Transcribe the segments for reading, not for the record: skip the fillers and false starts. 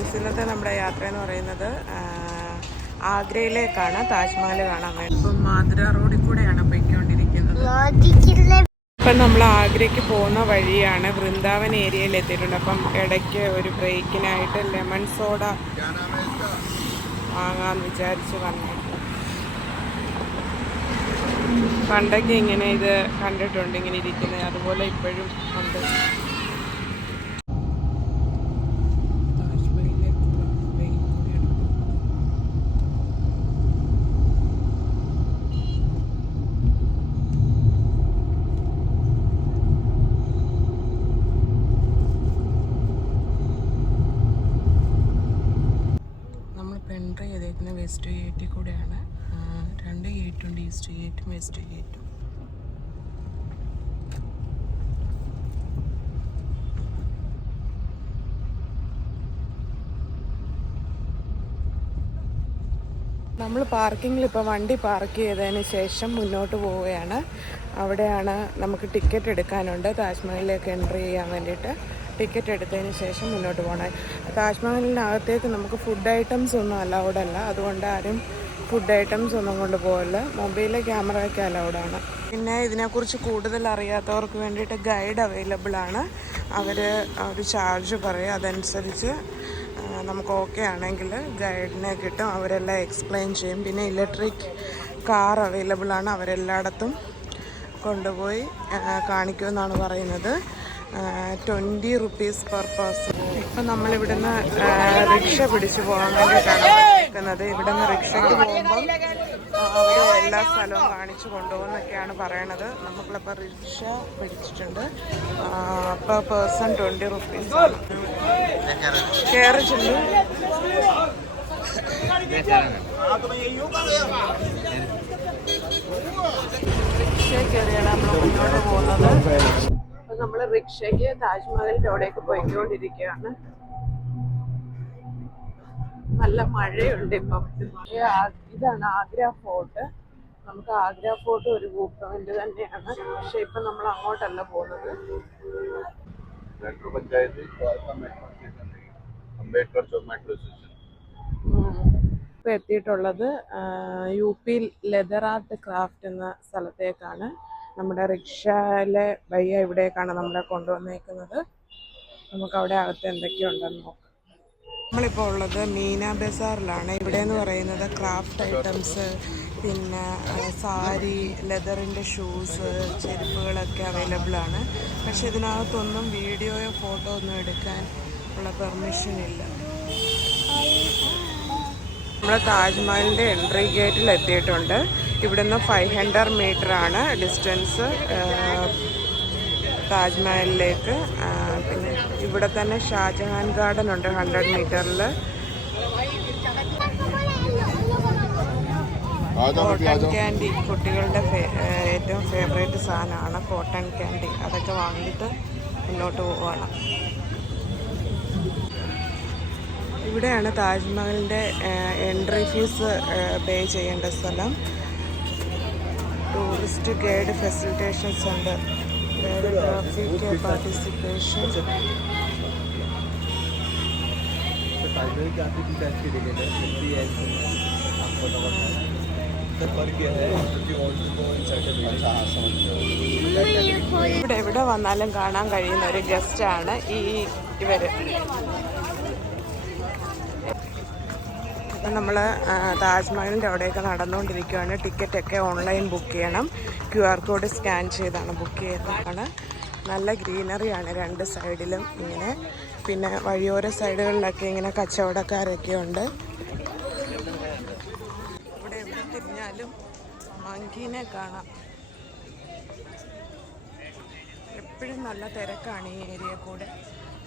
Friends, ഇന്നത്തെ നമ്മുടെ യാത്ര എന്ന് പറയുന്നത് ആഗ്രയിലേക്കാണ്, താജ്മഹൽ കാണാൻ വേണ്ടി. ഇപ്പം മാദ്ര റോഡിൽ കൂടെയാണ് പോയിക്കൊണ്ടിരിക്കുന്നത്. ഇപ്പം നമ്മൾ ആഗ്രയ്ക്ക് പോകുന്ന വഴിയാണ്. വൃന്ദാവൻ ഏരിയയിൽ എത്തിയിട്ടുണ്ട്. അപ്പം ഇടയ്ക്ക് ഒരു ബ്രേക്കിനായിട്ട് ലെമൺ സോഡ വാങ്ങാമെന്ന് വിചാരിച്ച് വന്നു. പണ്ടൊക്കെ ഇങ്ങനെ ഇത് കണ്ടിട്ടുണ്ട്, ഇങ്ങനെ ഇരിക്കുന്നത്. അതുപോലെ ഇപ്പോഴും ഉണ്ട്. എൻട്രി ചെയ്തേക്കുന്ന വെസ്റ്റ് ഗേറ്റിൽ കൂടെയാണ്. 2 ഗേറ്റുണ്ട്, ഈസ്റ്റ് ഗേറ്റും വെസ്റ്റ് ഗേറ്റും. നമ്മൾ പാർക്കിങ്ങിൽ ഇപ്പോൾ വണ്ടി പാർക്ക് ചെയ്തതിന് ശേഷം മുന്നോട്ട് പോവുകയാണ്. അവിടെയാണ് നമുക്ക് ടിക്കറ്റ് എടുക്കാനുണ്ട്. താജ്മഹലിലേക്ക് എൻട്രി ചെയ്യാൻ വേണ്ടിയിട്ട് ടിക്കറ്റ് എടുത്തതിന് ശേഷം മുന്നോട്ട് പോകണം. താജ്മഹലിനകത്തേക്ക് നമുക്ക് ഫുഡ് ഐറ്റംസ് ഒന്നും അലൗഡ് അല്ല. അതുകൊണ്ട് ആരും ഫുഡ് ഐറ്റംസ് ഒന്നും കൊണ്ടുപോകല്ല. മൊബൈലിലെ ക്യാമറയൊക്കെ അലൗഡാണ്. പിന്നെ ഇതിനെക്കുറിച്ച് കൂടുതൽ അറിയാത്തവർക്ക് വേണ്ടിയിട്ട് ഗൈഡ് അവൈലബിൾ ആണ്. അവർ ഒരു ചാർജ് പറയും, അതനുസരിച്ച് നമുക്ക് ഓക്കെ ആണെങ്കിൽ ഗൈഡിനെ കിട്ടും. അവരെല്ലാം എക്സ്പ്ലെയിൻ ചെയ്യും. പിന്നെ ഇലക്ട്രിക് കാർ അവൈലബിൾ ആണ്. അവരെല്ലായിടത്തും കൊണ്ടുപോയി കാണിക്കുമെന്നാണ് പറയുന്നത്. 20 റുപ്പീസ് പെർ പേഴ്സൺ. ഇപ്പം നമ്മളിവിടുന്ന് റിക്ഷ പിടിച്ച് പോകാൻ വേണ്ടിയിട്ടാണ് നിൽക്കുന്നത്. ഇവിടുന്ന് റിക്ഷയ്ക്ക് പോകുമ്പം അവർ എല്ലാ സ്ഥലവും കാണിച്ചു കൊണ്ടുപോകുന്നൊക്കെയാണ് പറയണത്. നമ്മളിപ്പോൾ റിക്ഷ പിടിച്ചിട്ടുണ്ട്. പെർ പേഴ്സൺ 20 റുപ്പീസ് കയറിച്ചുണ്ട്. റിക്ഷ കയറിയാണ് നമ്മൾ മുന്നോട്ട് പോകുന്നത്. നമ്മൾ റിക്ഷയ്ക്ക് താജ്മഹലിൻ്റെ അവിടേക്ക് പോയിക്കൊണ്ടിരിക്കുകയാണ്. നല്ല മഴയുണ്ട് ഇപ്പം. ഇതാണ് ആഗ്ര ഫോർട്ട്. നമുക്ക് ആഗ്ര ഫോർട്ട് ഒരു വ്യൂ പോയിന്റ് തന്നെയാണ്. പക്ഷെ ഇപ്പം നമ്മൾ അങ്ങോട്ടല്ല പോകുന്നത്. ഇപ്പം എത്തിയിട്ടുള്ളത് UP ലെതർ ആർട്ട് ക്രാഫ്റ്റ് എന്ന സ്ഥലത്തേക്കാണ്. നമ്മുടെ റിക്ഷയിലെ വയ്യ ഇവിടേക്കാണ് നമ്മളെ കൊണ്ടുവന്നേക്കുന്നത്. നമുക്കവിടെ അകത്ത് എന്തൊക്കെയുണ്ടെന്ന് നോക്കാം. നമ്മളിപ്പോൾ ഉള്ളത് മീന ബസാറിലാണ്. ഇവിടെ എന്ന് പറയുന്നത് ക്രാഫ്റ്റ് ഐറ്റംസ്, പിന്നെ സാരി, ലെതറിൻ്റെ ഷൂസ്, ചെരുപ്പുകളൊക്കെ അവൈലബിൾ ആണ്. പക്ഷെ ഇതിനകത്തൊന്നും വീഡിയോയോ ഫോട്ടോ ഒന്നും എടുക്കാൻ ഉള്ള പെർമിഷൻ ഇല്ല. നമ്മൾ താജ്മഹലിൻ്റെ എൻട്രി ഗേറ്റിൽ എത്തിയിട്ടുണ്ട്. ഇവിടുന്ന് 500 മീറ്ററാണ് ഡിസ്റ്റൻസ് താജ്മഹലിലേക്ക്. പിന്നെ ഇവിടെ തന്നെ ഷാജഹാൻ ഗാർഡൻ ഉണ്ട് 100 മീറ്ററിൽ. കോട്ടൺ ക്യാൻഡി കുട്ടികളുടെ ഏറ്റവും ഫേവറേറ്റ് സാധനമാണ് കോട്ടൺ ക്യാൻഡി. അതൊക്കെ വാങ്ങിയിട്ട് മുന്നോട്ട് പോവുകയാണ്. ഇവിടെയാണ് താജ്മഹലിൻ്റെ എൻട്രി ഫീസ് പേ ചെയ്യേണ്ട സ്ഥലം. Tourist guide facilitation centre, traffic participation. ഇവിടെ വന്നാലും കാണാൻ കഴിയുന്ന ഒരു ഗസ്റ്റാണ് ഇവർ. ഇപ്പം നമ്മൾ താജ്മഹലിൻ്റെ അവിടെയൊക്കെ നടന്നുകൊണ്ടിരിക്കുകയാണ്. ടിക്കറ്റൊക്കെ ഓൺലൈൻ ബുക്ക് ചെയ്യണം. QR കോഡ് സ്കാൻ ചെയ്താണ് ബുക്ക് ചെയ്യുന്നതാണ്. നല്ല ഗ്രീനറിയാണ് 2 സൈഡിലും ഇങ്ങനെ. പിന്നെ വഴിയോര സൈഡുകളിലൊക്കെ ഇങ്ങനെ കച്ചവടക്കാരൊക്കെ ഉണ്ട്. ഇവിടെ എവിടെ തിരിഞ്ഞാലും മങ്കീനെ കാണാം. എപ്പോഴും നല്ല തിരക്കാണ് ഈ ഏരിയ കൂടെ.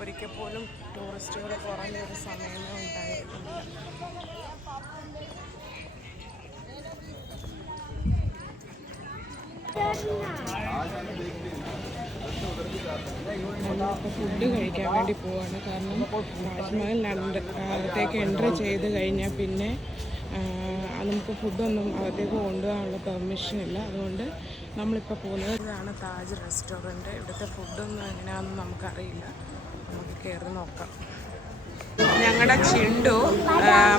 ഒരിക്കൽ പോലും ടൂറിസ്റ്റുകൾ കുറഞ്ഞൊരു സമയമേ ഉണ്ടായിരുന്നില്ല. ഫുഡ് കഴിക്കാൻ വേണ്ടി പോവാണ്. കാരണം താജ്മഹലിനകത്തേക്ക് എൻട്രി ചെയ്ത് കഴിഞ്ഞാൽ പിന്നെ നമുക്ക് ഫുഡൊന്നും അകത്തേക്ക് കൊണ്ടുപോകാനുള്ള പെർമിഷൻ ഇല്ല. അതുകൊണ്ട് നമ്മളിപ്പോൾ പോകുന്നത് ഇതാണ് താജ് റെസ്റ്റോറൻറ്റ്. ഇവിടുത്തെ ഫുഡൊന്നും എങ്ങനെയാണെന്ന് നമുക്കറിയില്ല. നമുക്ക് കയറി നോക്കാം. ഞങ്ങളുടെ ചിണ്ടു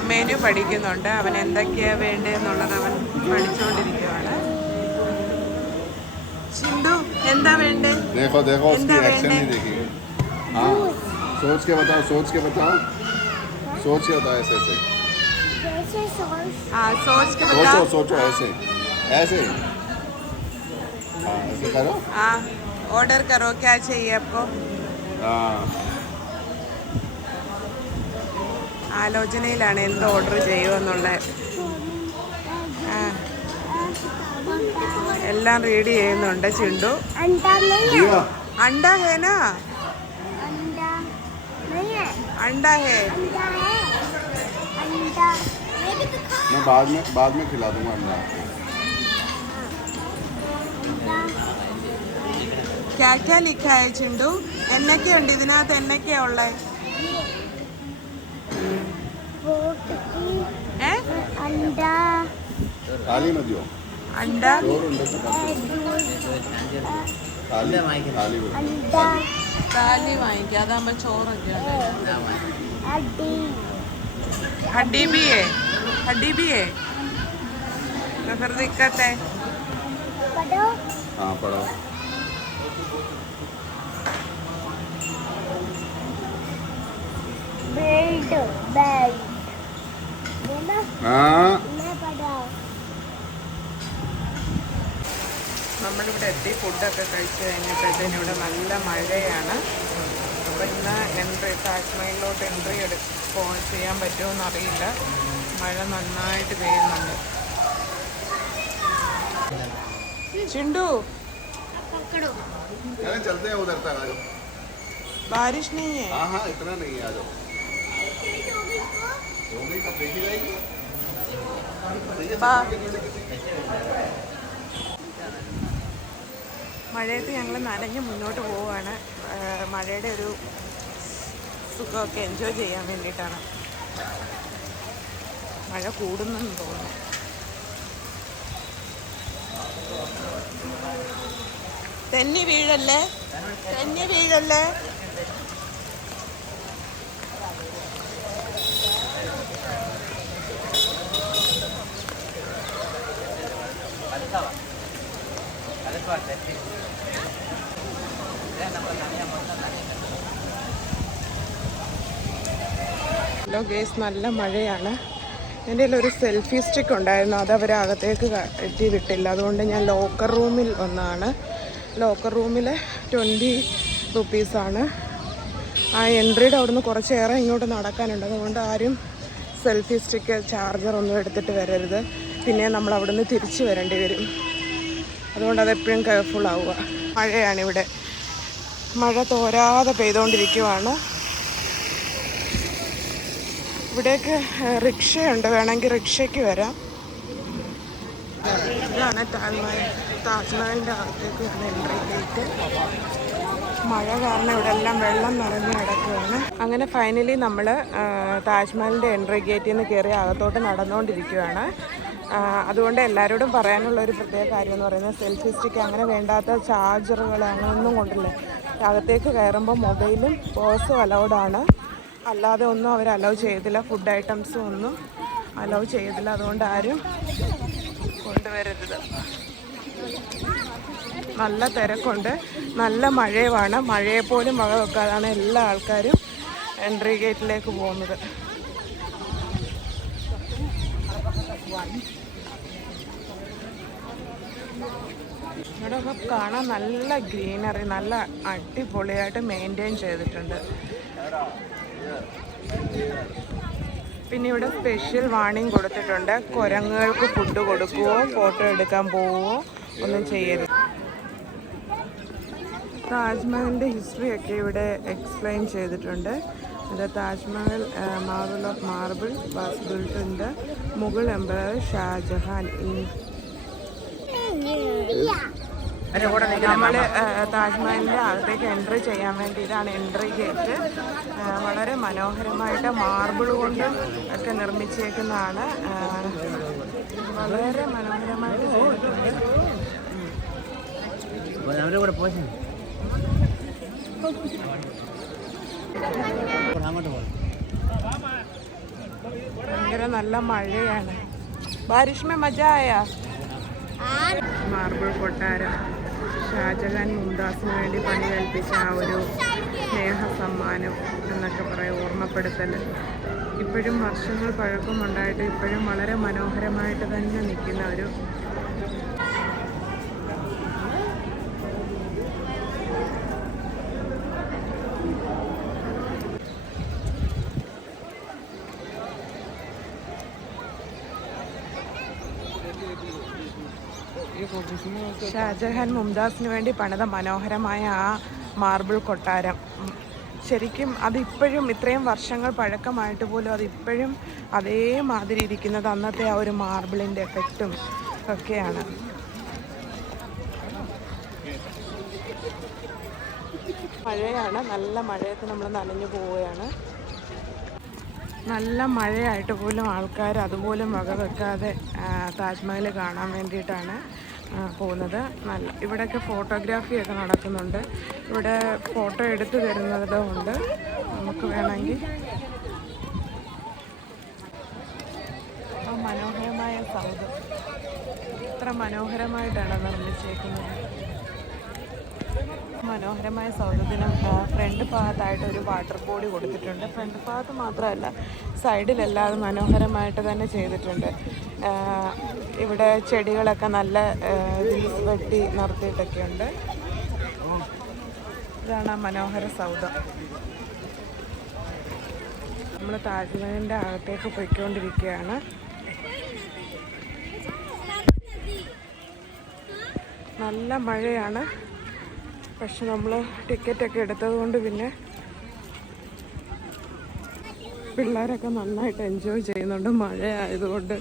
മെനു പഠിക്കുന്നുണ്ട്. അവൻ എന്തൊക്കെയാ വേണ്ടതെന്നുള്ളത് അവൻ പഠിച്ചുകൊണ്ടിരിക്കുകയാണ്. ചിണ്ടു എന്താ വേണ്ടേ? എന്താ വേണ്ടേ? सोच के बताओ, सोच के बताओ, सोच के बताओ, ऐसे ऐसे हाँ सोच के बताओ. सोचो सोचो, ऐसे ऐसे, हाँ ऐसे करो. हाँ ऑर्डर करो, क्या चाहिए आपको? हाँ ആലോചനയിലാണ് എന്ത് ഓർഡർ ചെയ്യുമെന്നുള്ള. എല്ലാം റീഡ് ചെയ്യുന്നുണ്ട് ചിണ്ടു. അണ്ട ഹേനാ, अंडा है. मैं बाद में खिला दूंगा अंडा. क्या क्या लिखा है चिंडू? എന്നൊക്കെയുണ്ട് ഇതിനകത്ത്? എന്നൊക്കെയാ ഉള്ളത്? थाली मत दियो. अंड थाली വാങ്ങിക്കുക, അതാകുമ്പോ ചോറൊക്കെ ഉണ്ട്. हड्डी भी है, हड्डी भी है तो फिर दिक्कत है. हाँ पढ़ो. बेल्ट बैग हाँ നമ്മളിവിടെ എത്തി. ഫുഡൊക്കെ കഴിച്ച് കഴിഞ്ഞപ്പോഴത്തേനും ഇവിടെ നല്ല മഴയാണ്. അപ്പോൾ ഇന്ന് താജ്മഹലിലോട്ട് എൻട്രി ചെയ്യാൻ പറ്റുമോ അറിയില്ല. മഴ നന്നായിട്ട് പെയ്യുന്നുണ്ട്. ചിണ്ടു चलते हैं उधर तक. आ जाओ. बारिश नहीं है. हाँ हाँ इतना नहीं है, आ जाओ. हो गई कब देखी जाएगी. മഴയത്ത് ഞങ്ങൾ നനഞ്ഞ് മുന്നോട്ട് പോവുകയാണ്. മഴയുടെ ഒരു സുഖമൊക്കെ എൻജോയ് ചെയ്യാൻ വേണ്ടിയിട്ടാണ്. മഴ കൂടുന്നെന്ന് തോന്നുന്നു. തെന്നി വീഴല്ലേ, തെന്നി വീഴല്ലേ. ഹലോ ഗേസ്, നല്ല മഴയാണ്. എൻ്റെ കയ്യിൽ ഒരു സെൽഫി സ്റ്റിക്ക് ഉണ്ടായിരുന്നു, അത് അവർ അകത്തേക്ക് എത്തി വിട്ടില്ല. അതുകൊണ്ട് ഞാൻ ലോക്കർ റൂമിൽ വന്നതാണ്. ലോക്കർ റൂമിൽ 20 റുപ്പീസാണ്. ആ എൻട്രിയുടെ അവിടുന്ന് കുറച്ചേറെ ഇങ്ങോട്ട് നടക്കാനുണ്ട്. അതുകൊണ്ട് ആരും സെൽഫി സ്റ്റിക്ക്, ചാർജറൊന്നും എടുത്തിട്ട് വരരുത്. പിന്നെ നമ്മൾ അവിടുന്ന് തിരിച്ച് വരേണ്ടി വരും. അതുകൊണ്ട് അതെപ്പോഴും കെയർഫുൾ ആവുക. മഴയാണിവിടെ, മഴ തോരാതെ പെയ്തുകൊണ്ടിരിക്കുവാണ്. ഇവിടേക്ക് റിക്ഷയുണ്ട്, വേണമെങ്കിൽ റിക്ഷയ്ക്ക് വരാം. ഇതാണ് താജ്മഹലിൻ്റെ അകത്തേക്ക് എൻട്രി ഗേറ്റ്. മഴ കാരണം ഇവിടെ എല്ലാം വെള്ളം നിറഞ്ഞ് കിടക്കുകയാണ്. അങ്ങനെ ഫൈനലി നമ്മൾ താജ്മഹലിൻ്റെ എൻട്രി ഗേറ്റിൽ നിന്ന് കയറി അകത്തോട്ട് നടന്നുകൊണ്ടിരിക്കുകയാണ്. അതുകൊണ്ട് എല്ലാവരോടും പറയാനുള്ള ഒരു പ്രത്യേക കാര്യം എന്ന് പറയുന്നത്, സെൽഫി സ്റ്റിക്ക് അങ്ങനെ വേണ്ടാത്ത ചാർജറുകൾ അങ്ങനെയൊന്നും കൊണ്ടില്ല. അകത്തേക്ക് കയറുമ്പോൾ മൊബൈലും പേഴ്സും അലൗഡാണ്. അല്ലാതെ ഒന്നും അവർ അലൗ ചെയ്തില്ല. ഫുഡ് ഐറ്റംസും ഒന്നും അലൗ ചെയ്തില്ല. അതുകൊണ്ട് ആരും കൊണ്ടുവരരുത്. നല്ല തിരക്കുണ്ട്, നല്ല മഴയുമാണ്. മഴയെപ്പോലും വക വെക്കാതാണ് എല്ലാ ആൾക്കാരും എൻട്രി ഗേറ്റിലേക്ക് പോകുന്നത്. ഇവിടെ ഒക്കെ കാണാൻ നല്ല ഗ്രീനറി, നല്ല അടിപൊളിയായിട്ട് മെയിൻറ്റെയിൻ ചെയ്തിട്ടുണ്ട്. പിന്നെ ഇവിടെ സ്പെഷ്യൽ വാർണിംഗ് കൊടുത്തിട്ടുണ്ട്, കുരങ്ങുകൾക്ക് ഫുഡ് കൊടുക്കുവോ ഫോട്ടോ എടുക്കാൻ പോവുമോ ഒന്നും ചെയ്യരുത്. താജ്മഹലിൻ്റെ ഹിസ്റ്ററിയൊക്കെ ഇവിടെ എക്സ്പ്ലെയിൻ ചെയ്തിട്ടുണ്ട്. The Taj Mahal, marvel of marble, was built in the Mughal Emperor Shah Jahan in. നമ്മൾ താജ്മഹലിൻ്റെ അകത്തേക്ക് എൻട്രി ചെയ്യാൻ വേണ്ടിയിട്ടാണ് എൻട്രി ഗേറ്റ്. വളരെ മനോഹരമായിട്ട് മാർബിൾ കൊണ്ട് ഒക്കെ നിർമ്മിച്ചേക്കുന്നതാണ്. വളരെ മനോഹരമായിട്ട് ഭയങ്കര നല്ല മഴയാണ്. ബാരിഷ് മേ മജ ആയാ? മാർബിൾ കൊട്ടാരം ഷാജഹാൻ മുംതാസിന് വേണ്ടി പണി കൽപ്പിച്ച ആ ഒരു സ്നേഹ സമ്മാനം എന്നൊക്കെ പറയും, ഓർമ്മപ്പെടുത്തൽ. ഇപ്പോഴും വർഷങ്ങൾ പഴക്കമുണ്ടായിട്ട് ഇപ്പോഴും വളരെ മനോഹരമായിട്ട് തന്നെ നിൽക്കുന്ന ഒരു ഷാജഹാൻ മുംതാസിന് വേണ്ടി പണിത മനോഹരമായ ആ മാർബിൾ കൊട്ടാരം. ശരിക്കും അതിപ്പോഴും ഇത്രയും വർഷങ്ങൾ പഴക്കമായിട്ട് പോലും അതിപ്പോഴും അതേമാതിരി ഇരിക്കുന്നത് അന്നത്തെ ആ ഒരു മാർബിളിൻ്റെ എഫക്റ്റും ഒക്കെയാണ്. മഴയാണ്, നല്ല മഴയത്ത് നമ്മൾ നനഞ്ഞു പോവുകയാണ്. നല്ല മഴയായിട്ട് പോലും ആൾക്കാർ അതുപോലും വകവെക്കാതെ താജ്മഹൽ കാണാൻ വേണ്ടിയിട്ടാണ് പോകുന്നത്. ഇവിടെയൊക്കെ ഫോട്ടോഗ്രാഫിയൊക്കെ നടക്കുന്നുണ്ട്. ഇവിടെ ഫോട്ടോ എടുത്തു തരുന്നതുകൊണ്ട് നമുക്ക് വേണമെങ്കിൽ മനോഹരമായ സൗധം ഇത്ര മനോഹരമായിട്ടാണ് നിർമ്മിച്ചേക്കുന്നത്. മനോഹരമായ സൗധത്തിന് ഫ്രണ്ട് ഭാഗത്തായിട്ട് ഒരു വാട്ടർ ബോഡി കൊടുത്തിട്ടുണ്ട്. ഫ്രണ്ട് ഭാഗത്ത് മാത്രമല്ല, സൈഡിലെല്ലാം മനോഹരമായിട്ട് തന്നെ ചെയ്തിട്ടുണ്ട്. ഇവിടെ ചെടികളൊക്കെ നല്ല വെട്ടി നിർത്തിയിട്ടൊക്കെ ഉണ്ട്. ഇതാണ് ആ മനോഹര സൗധം. നമ്മൾ താജ്മഹലിൻ്റെ അകത്തേക്ക് പോയിക്കൊണ്ടിരിക്കുകയാണ്. നല്ല മഴയാണ്, പക്ഷെ നമ്മൾ ടിക്കറ്റൊക്കെ എടുത്തത് കൊണ്ട് പിന്നെ പിള്ളേരൊക്കെ നന്നായിട്ട് എൻജോയ് ചെയ്യുന്നുണ്ട് മഴ ആയതുകൊണ്ട്.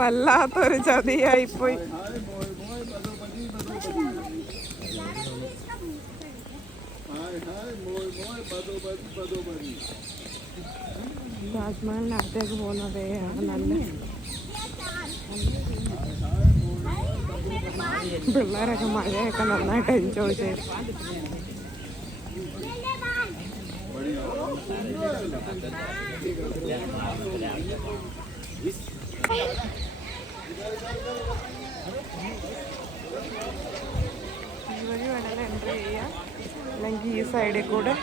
വല്ലാത്തൊരു ചതിയായിപ്പോയി. താജ്മഹലിനകത്തേക്ക് പോകുന്നതേ നല്ല പിള്ളേരൊക്കെ മഴയൊക്കെ നന്നായിട്ട് എൻജോയ് ചെയ്തു. ഈ വഴി വേണമെങ്കിൽ എൻട്രി ചെയ്യാം, അല്ലെങ്കിൽ ഈ സൈഡിൽ കൂടെ.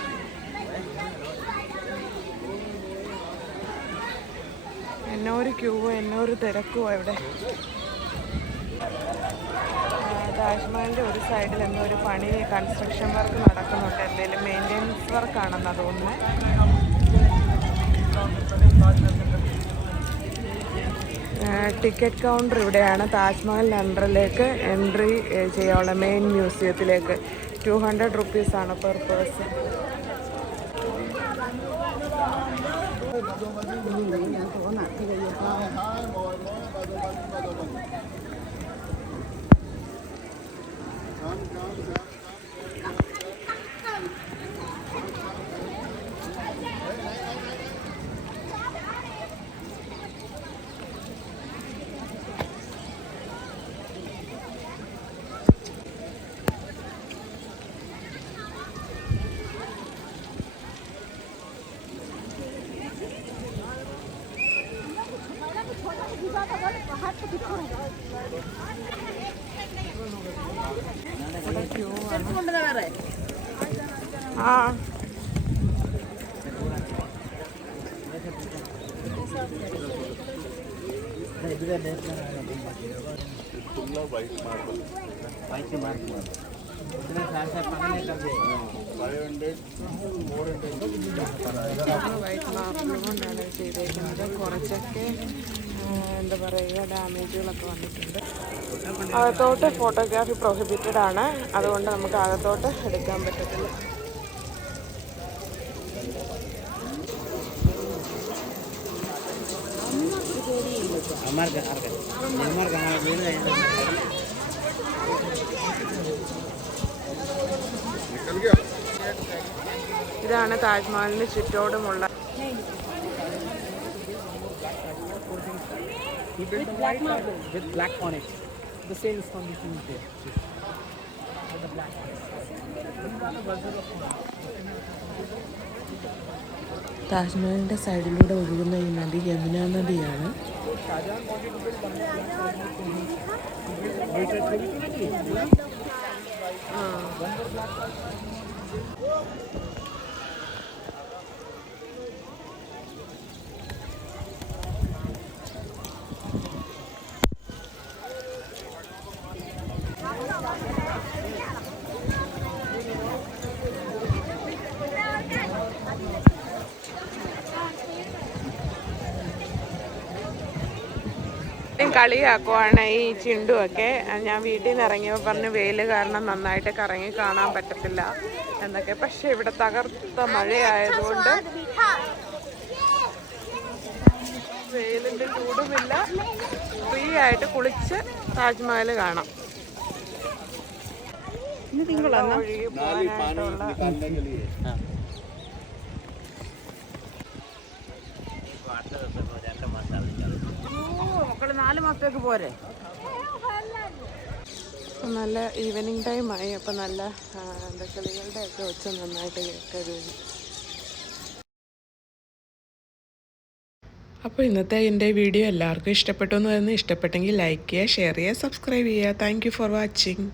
എന്നൊരു ക്യൂവോ എന്നൊരു തിരക്കുവോ ഇവിടെ. താജ്മഹലിൻ്റെ ഒരു സൈഡിൽ എന്തോ ഒരു പണി കൺസ്ട്രക്ഷൻ വർക്ക് നടക്കുന്നുണ്ട്. എന്തെങ്കിലും മെയിൻ്റെനൻസ് വർക്കാണെന്നാണ് തോന്നുന്നത്. ടിക്കറ്റ് കൗണ്ടർ ഇവിടെയാണ്. താജ്മഹൽ അണ്ടറിലേക്ക് എൻട്രി ചെയ്യാനുള്ള മെയിൻ മ്യൂസിയത്തിലേക്ക് 200 റുപ്പീസാണ് പെർ പേഴ്സൺ. വൈറ്റ് മാർബിൾ കൊണ്ടാണ് ചെയ്തേക്കുന്നത്. കുറച്ചൊക്കെ എന്താ പറയുക, ഡാമേജുകളൊക്കെ വന്നിട്ടുണ്ട്. അകത്തോട്ട് ഫോട്ടോഗ്രാഫി പ്രൊഹിബിറ്റഡ് ആണ്, അതുകൊണ്ട് നമുക്ക് അകത്തോട്ട് എടുക്കാൻ പറ്റത്തില്ല. ഇതാണ് താജ്മഹലിന് ചുറ്റോടുമുള്ള With black marble. With black on it. The same is from the Tuesday. With the black. താജ്മഹലിൻ്റെ സൈഡിലൂടെ ഒഴുകുന്ന ഈ നദി യമുന നദിയാണ്. കളിയാക്കുവാണ് ഈ ചിണ്ടുമൊക്കെ. ഞാൻ വീട്ടിൽ നിന്ന് ഇറങ്ങിയപ്പോൾ പറഞ്ഞ് വെയിൽ കാരണം നന്നായിട്ട് കറങ്ങി കാണാൻ പറ്റത്തില്ല എന്നൊക്കെ. പക്ഷെ ഇവിടെ തകർത്ത മഴയായതുകൊണ്ട് വെയിലിൻ്റെ ചൂടുമില്ല, ഫ്രീ ആയിട്ട് കുളിച്ച് താജ്മഹൽ കാണാം. ഒഴുകി പോകാനായിട്ടുള്ള മക്കള് 4 മാസത്തേക്ക് പോരെ. നല്ല ഈവനിങ് ടൈമായി. അപ്പം നല്ല എന്താ കിളികളുടെ ഒക്കെ ഒച്ച നന്നായിട്ട് കേൾക്കരുത്. അപ്പോൾ ഇന്നത്തെ എൻ്റെ വീഡിയോ എല്ലാവർക്കും ഇഷ്ടപ്പെട്ടു എന്ന് വരുന്നു. ഇഷ്ടപ്പെട്ടെങ്കിൽ ലൈക്ക് ചെയ്യുക, ഷെയർ ചെയ്യുക, സബ്സ്ക്രൈബ് ചെയ്യുക. Thank you for watching.